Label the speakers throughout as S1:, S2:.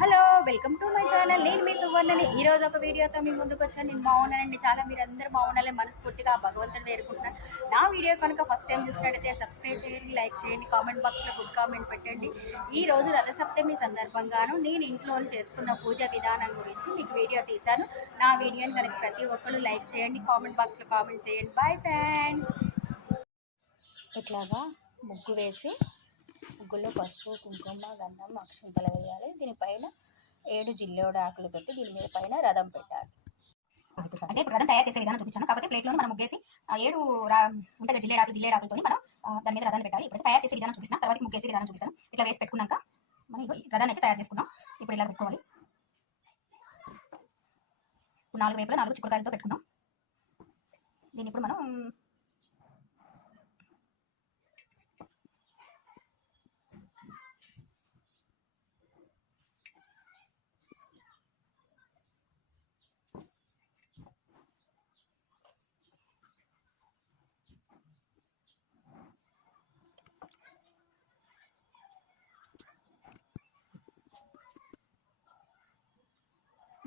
S1: Hello welcome to my channel. నేను మీ సువర్ణని. ఈ రోజు ఒక వీడియోతో మీ ముందుకు వచ్చాను. నేను బాగున్నానండి. చాలా మీరు అందరూ బాగుండాలని మనస్ఫూర్తిగా భగవంతుడు వేరుకుంటున్నాను నా వీడియో కనుక ఫస్ట్ టైం చూసినట్టయితే సబ్స్క్రైబ్ చేయండి లైక్ చేయండి కామెంట్ బాక్స్లో గుడ్ కామెంట్ పెట్టండి. ఈ రోజు రథసప్తమి సందర్భంగాను నేను ఇంట్లో చేసుకున్న పూజ విధానం గురించి మీకు వీడియో తీశాను. నా వీడియోని కనుక ప్రతి ఒక్కరు లైక్ చేయండి కామెంట్ బాక్స్లో కామెంట్ చేయండి. బాయ్ ఫ్రెండ్స్ ఇట్లాగా ముగ్గు వేసి ముగ్గులో పసుపు కుంకుమ గంధం అక్షంతలు వేయాలి దీనిపైన ఏడు జిల్లేడు ఆకులు పెట్టి దీని మీద పైన రథం పెట్టాలి. అంటే ఇప్పుడు రథం తయారు చేసే విధానం చూపించాను. కాకపోతే ప్లేట్లో మనం ముగ్గేసి ఏడు రా ఉంటుంది జిల్లేడు మనం దాని మీద రథాన్ని పెట్టాలి. ఇప్పుడు తయారు చేసే విధానం చూపిస్తాను తర్వాత ముగ్గేసే విధానం చూపిస్తాను. ఇట్లా వేసి పెట్టుకున్నాక మనం రథాన్ని అయితే తయారు చేసుకున్నాం. ఇప్పుడు ఇలా పెట్టుకోవాలి. నాలుగు వైపులా నాలుగు చిక్కుడుకాయలతో పెట్టుకున్నాం. దీన్ని ఇప్పుడు మనం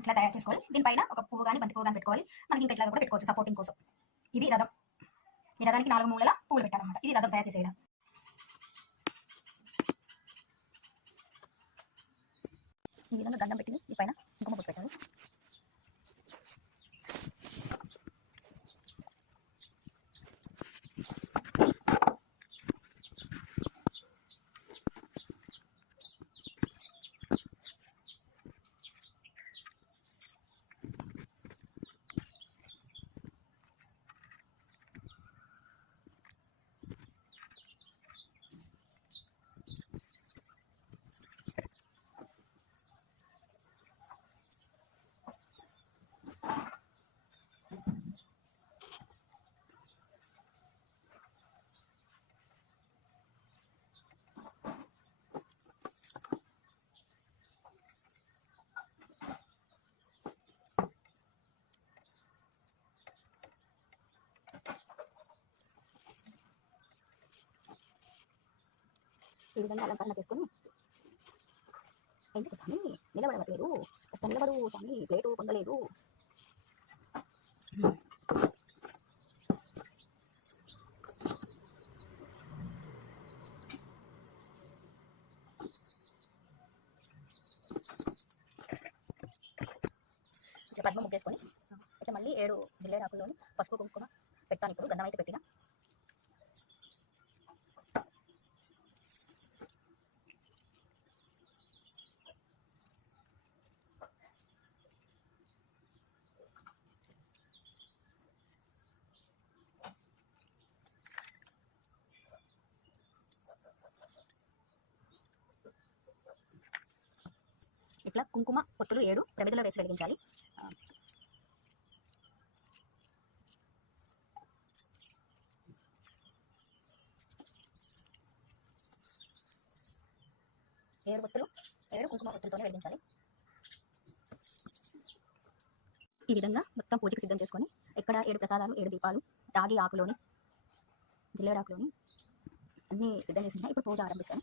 S1: ఇట్లా తయారు చేసుకోవాలి దీనిపైన ఒక పువ్వు కానీ బంతి పువ్వు కానీ పెట్టుకోవాలి. మనకి ఇంకా ఇట్లా కూడా పెట్టుకోవచ్చు సపోర్టింగ్ కోసం. ఇది రథం. ఈ రథానికి నాలుగు మూలల పువ్వులు పెట్టాలన్నమాట ఇది రథం తయారు చేసే విధానం ఈ విధంగా గంధం పెట్టి ఈ పైన కుంకుమ పెట్టాలి. ఈ విధంగా అలంకరణ చేసుకుని ఎందుకు స్వామి నిలబడవట్లేదు అసలు నిలబడు స్వామి. ప్లేటు పొందలేదు. పద్మ ముగ్గేసుకొని అయితే మళ్ళీ ఏడు జిల్లేడాకుల్లోని పసుపు కుంకుమ పెట్టాను. ఇప్పుడు గంధం అయితే పెట్టిన. ఇట్లా కుంకుమ పొత్తులు ఏడు ప్రమిదలో వేసి వెలిగించాలి. ఏడు పొత్తులు ఏడు కుంకుమ పొత్తులతోనే వెలిగించాలి. ఈ విధంగా మొత్తం పూజకి సిద్ధం చేసుకొని ఇక్కడ ఏడు ప్రసాదాలు ఏడు దీపాలు రాగి ఆకులోని జిల్లేడాకులోని అన్నీ సిద్ధం చేసుకుంటాను ఇప్పుడు పూజ ఆరంభిస్తాను.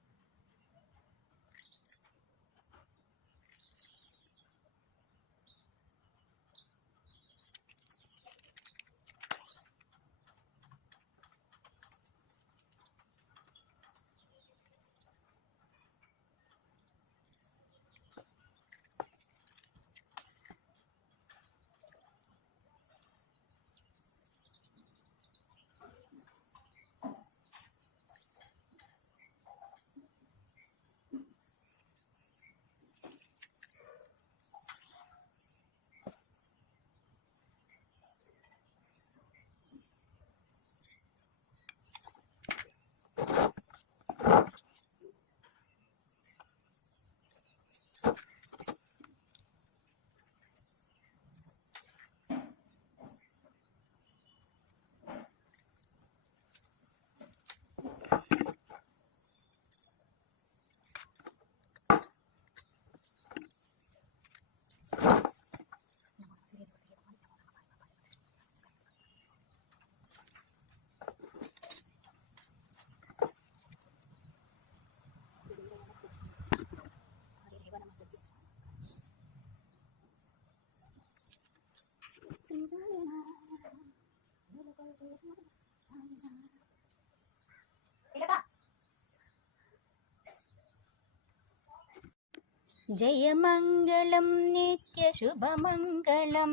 S1: నిత్య శుభమంగళం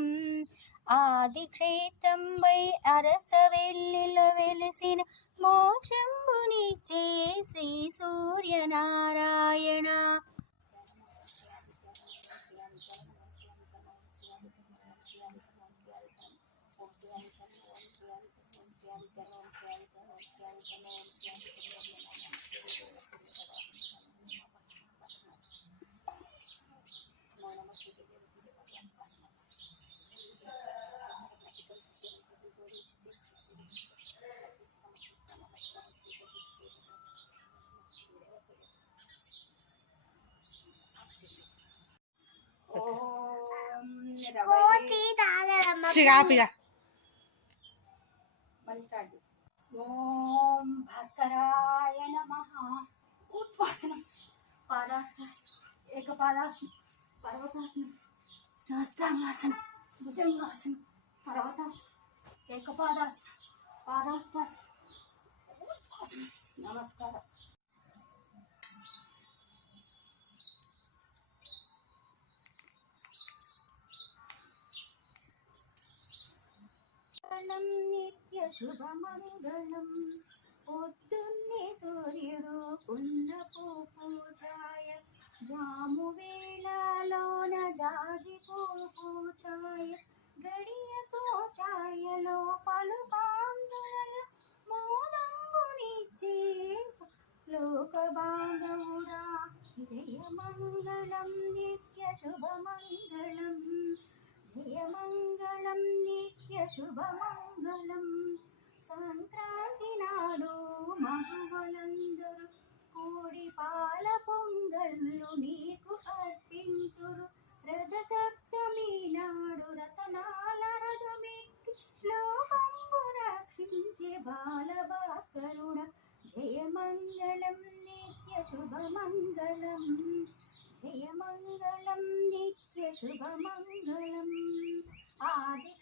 S1: ఆదిక్షేత్రం వై అరస వెల్లిలో వెలిసిన మోక్షంబునిచ్చే శ్రీ సూర్యనారాయణ 哦，
S2: 我只
S3: 打的了嘛？谁家的？
S1: మళ్ళీ స్టార్ట్ ఓం భాస్కరాయ నమ ఉద్వాసనం పాదాష్టాసనం ఏకపాదాసనం పర్వతాసనం సాష్టాంగాసనం భుజంగాసనం పర్వతాసనం ఏకపాదాసనం పాదాష్టాసనం ఉద్వాసనం నమస్కారం శుభమంగళం పొద్దున్నే సూర్యుడు కుండపు పూజాయ జాము వేళలోన జాజి పూజాయ గడియతో ఛాయలో పలు పాందుల మూలంబునిచ్చి లోక బాంధవురా జయ మంగళం నిత్య శుభమంగళం. జయమంగళం నిత్య శుభమంగళం. సంక్రాంతి నాడు మగువలందరూ కూడి పాల పొంగళ్ళు నీకు అర్పింతురు. రథ సప్తమి నాడు రతనాల రథమెక్కి లోకంబు రక్షించే బాల భాస్కరుడ జయమంగళం నిత్య శుభమంగళం. జయమంగళం నిత్య శుభమంగళం. ఆది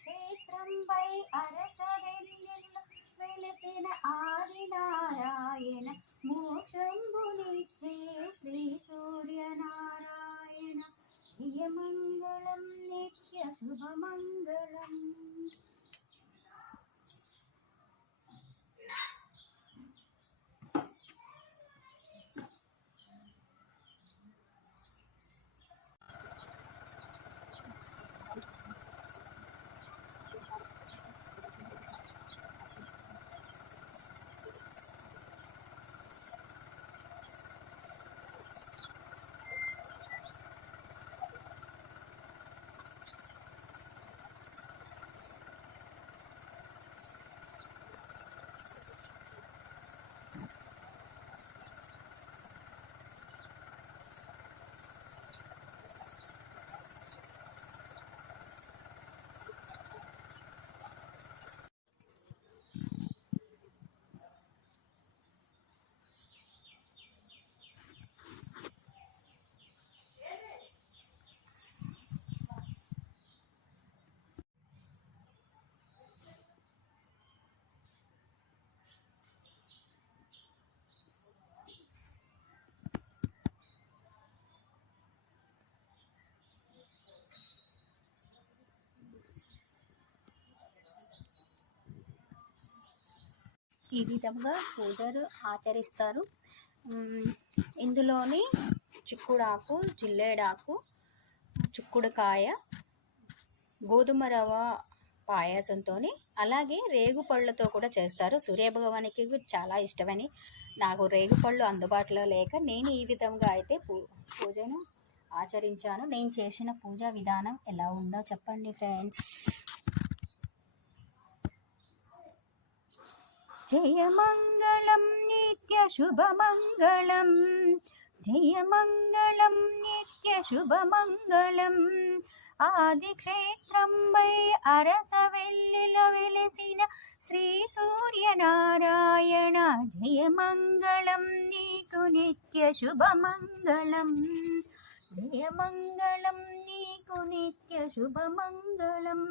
S1: ఈ విధంగా పూజలు ఆచరిస్తారు. ఇందులోని చిక్కుడాకు జిల్లేడాకు చిక్కుడుకాయ గోధుమ రవ్వ పాయాసంతో అలాగే రేగు పళ్ళతో కూడా చేస్తారు. సూర్యభగవానికి చాలా ఇష్టమని నాకు రేగు పళ్ళు అందుబాటులో లేక నేను ఈ విధంగా అయితే పూ పూజను ఆచరించాను. నేను చేసిన పూజా విధానం ఎలా ఉందో చెప్పండి ఫ్రెండ్స్. జయమంగళం నిత్య శుభమంగళం జయమంగళం నిత్య శుభమంగళం ఆదిక్షేత్రం వై అరస వెల్లిలో వెలసిన శ్రీ సూర్యనారాయణ జయమంగళం నీకు నిత్య శుభమంగళం జయమంగళం నీకు నిత్య శుభమంగళం